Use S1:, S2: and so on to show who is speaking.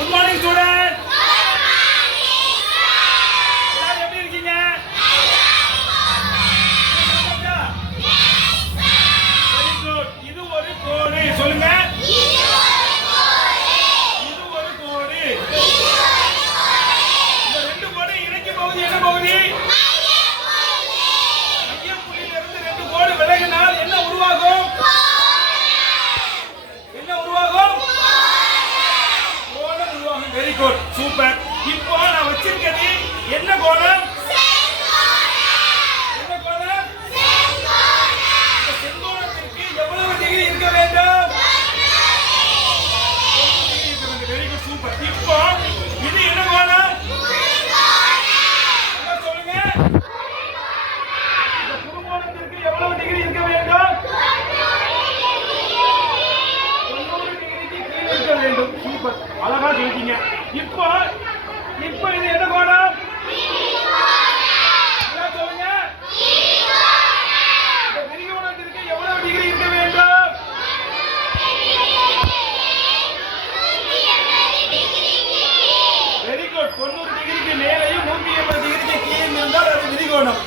S1: Good morning, students. Super. இப்போ நான் வச்சிருக்கிறது என்ன கோலம்? என்ன கோணம் இந்த எவ்வளவு டிகிரி இருக்க வேண்டும்? Very good super. இப்போ இது என்ன கோணம் என்ன சொல்லுங்க? இந்த குறுங்கோணத்திற்கு எவ்வளவு டிகிரி இருக்க வேண்டும்? தொண்ணூறு டிகிரிக்கு கீழே இருக்க வேண்டும். சூப்பர். அழகா சொல்லிட்டீங்க இப்போ இப்போ இது என்ன கோணம்? எல்லாம் சொல்லுங்க. இந்த விரிகோணத்திற்கு எவ்வளவு டிகிரி இருக்க வேண்டும்? வெரி குட் தொண்ணூறு டிகிரிக்கு மேலேயும் நூற்றி எண்பது டிகிரிக்கு கீழே இருந்தால் அது விரிகோணம்.